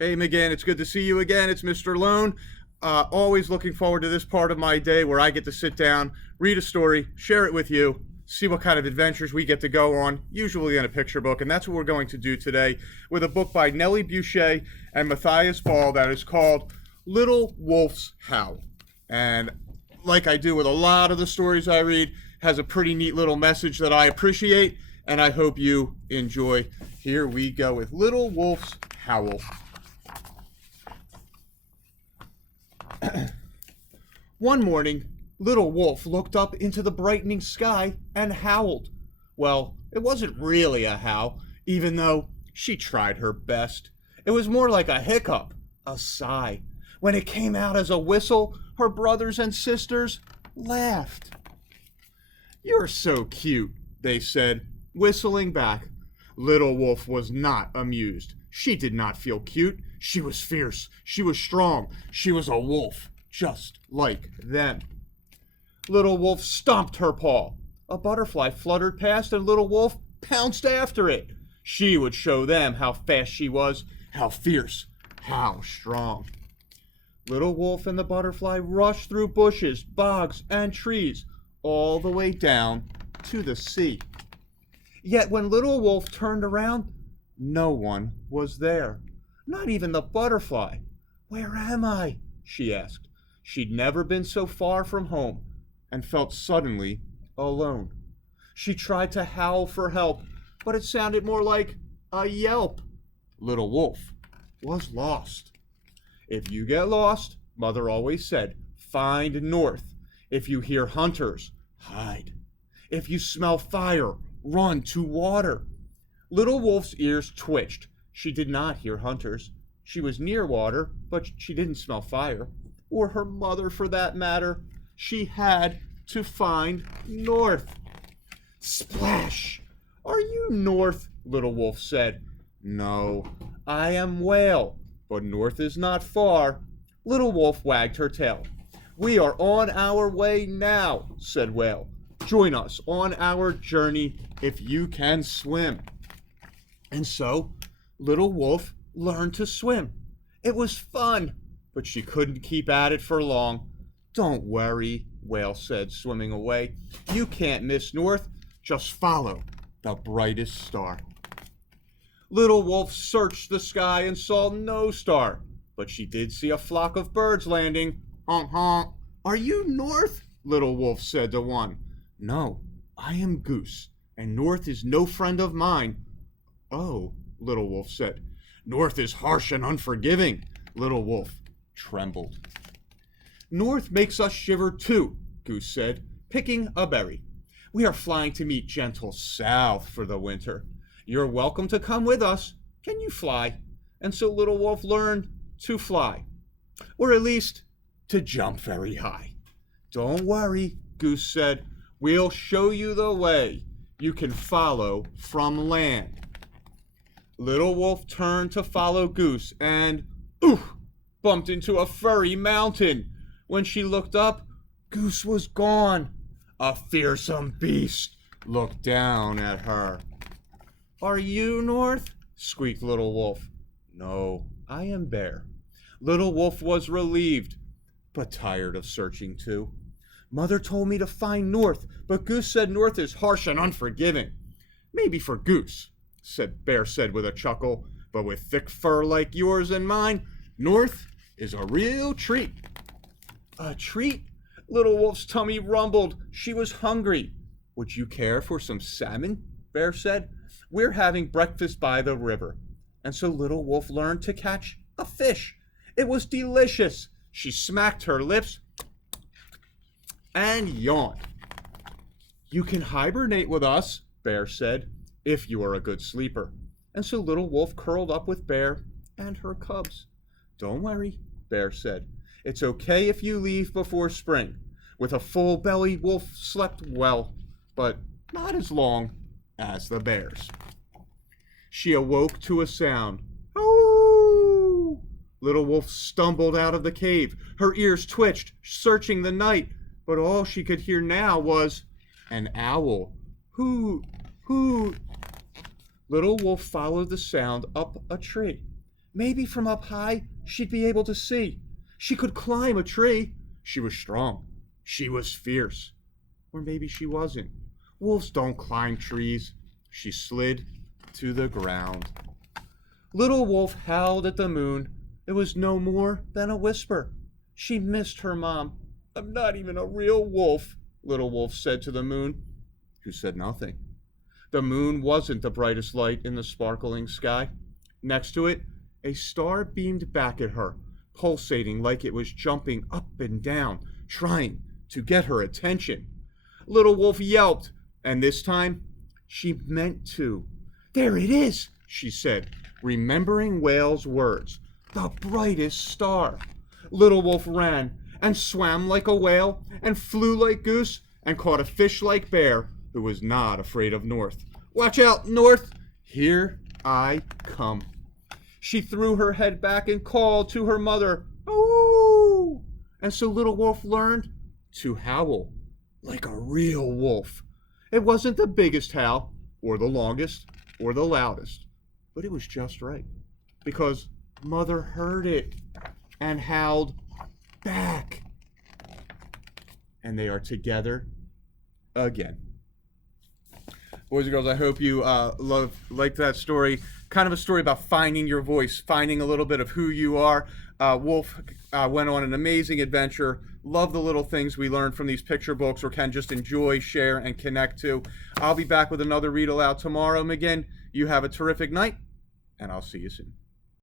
Hey, Megan, it's good to see you again. It's Mr. Lohn. Always looking forward to this part of my day where I get to sit down, read a story, share it with you, see what kind of adventures we get to go on, usually in a picture book. And that's what we're going to do today with a book by Nellie Boucher and Matthias Ball that is called Little Wolf's Howl. And like I do with a lot of the stories I read, has a pretty neat little message that I appreciate, and I hope you enjoy. Here we go with Little Wolf's Howl. One morning, Little Wolf looked up into the brightening sky and howled. Well, it wasn't really a howl, even though she tried her best. It was more like a hiccup, a sigh. When it came out as a whistle, her brothers and sisters laughed. "You're so cute," they said, whistling back. Little Wolf was not amused. She did not feel cute. She was fierce. She was strong. She was a wolf, just like them. Little Wolf stomped her paw. A butterfly fluttered past and Little Wolf pounced after it. She would show them how fast she was, how fierce, how strong. Little Wolf and the butterfly rushed through bushes, bogs, and trees, all the way down to the sea. Yet when Little Wolf turned around, no one was there. Not even the butterfly. "Where am I?" she asked. She'd never been so far from home and felt suddenly alone. She tried to howl for help, but it sounded more like a yelp. Little Wolf was lost. If you get lost, Mother always said, find north. If you hear hunters, hide. If you smell fire, run to water. Little Wolf's ears twitched. She did not hear hunters. She was near water, but she didn't smell fire, or her mother for that matter. She had to find north. Splash! "Are you north?" Little Wolf said. "No, I am Whale, but north is not far." Little Wolf wagged her tail. "We are on our way now," said Whale. "Join us on our journey if you can swim." And so, Little Wolf learned to swim. It was fun, but she couldn't keep at it for long. "Don't worry," Whale said, swimming away. "You can't miss north. Just follow the brightest star." Little Wolf searched the sky and saw no star, but she did see a flock of birds landing. "Honk, honk." "Are you north?" Little Wolf said to one. "No, I am Goose, and north is no friend of mine." "Oh," Little Wolf said. "North is harsh and unforgiving." Little Wolf trembled. "North makes us shiver too," Goose said, picking a berry. "We are flying to meet gentle South for the winter. You're welcome to come with us. Can you fly?" And so Little Wolf learned to fly, or at least to jump very high. "Don't worry," Goose said. "We'll show you the way. You can follow from land." Little Wolf turned to follow Goose and, bumped into a furry mountain. When she looked up, Goose was gone. A fearsome beast looked down at her. "Are you north?" squeaked Little Wolf. "No, I am Bear." Little Wolf was relieved, but tired of searching too. "Mother told me to find north, but Goose said north is harsh and unforgiving." "Maybe for Goose," Bear said with a chuckle, "but with thick fur like yours and mine, north is a real treat." A treat? Little Wolf's tummy rumbled. She was hungry. "Would you care for some salmon?" Bear said. "We're having breakfast by the river." And so Little Wolf learned to catch a fish. It was delicious. She smacked her lips and yawned. "You can hibernate with us," Bear said, "if you are a good sleeper." And so Little Wolf curled up with Bear and her cubs. "Don't worry," Bear said. "It's okay if you leave before spring." With a full belly, Wolf slept well, but not as long as the bears. She awoke to a sound. "Oh!" Little Wolf stumbled out of the cave. Her ears twitched, searching the night, but all she could hear now was an owl. "Hoot, hoot." Little Wolf followed the sound up a tree. Maybe from up high she'd be able to see. She could climb a tree. She was strong. She was fierce. Or maybe she wasn't. Wolves don't climb trees. She slid to the ground. Little Wolf howled at the moon. It was no more than a whisper. She missed her mom. I'm not even a real wolf, Little Wolf said to the moon, who said nothing. The moon wasn't the brightest light in the sparkling sky. Next to it, a star beamed back at her, pulsating like it was jumping up and down, trying to get her attention. Little Wolf yelped, and this time she meant to. There it is, she said, remembering Whale's words. The brightest star. Little Wolf ran and swam like a whale and flew like goose and caught a fish like bear who was not afraid of North. Watch out, North! Here I come. She threw her head back and called to her mother, "Ooh!" And so Little Wolf learned to howl like a real wolf. It wasn't the biggest howl, or the longest, or the loudest, but it was just right, because Mother heard it and howled back. And they are together again. Boys and girls, I hope you liked that story. Kind of a story about finding your voice, finding a little bit of who you are. Wolf went on an amazing adventure. Love the little things we learned from these picture books or can just enjoy, share, and connect to. I'll be back with another read aloud tomorrow. Again, you have a terrific night, and I'll see you soon.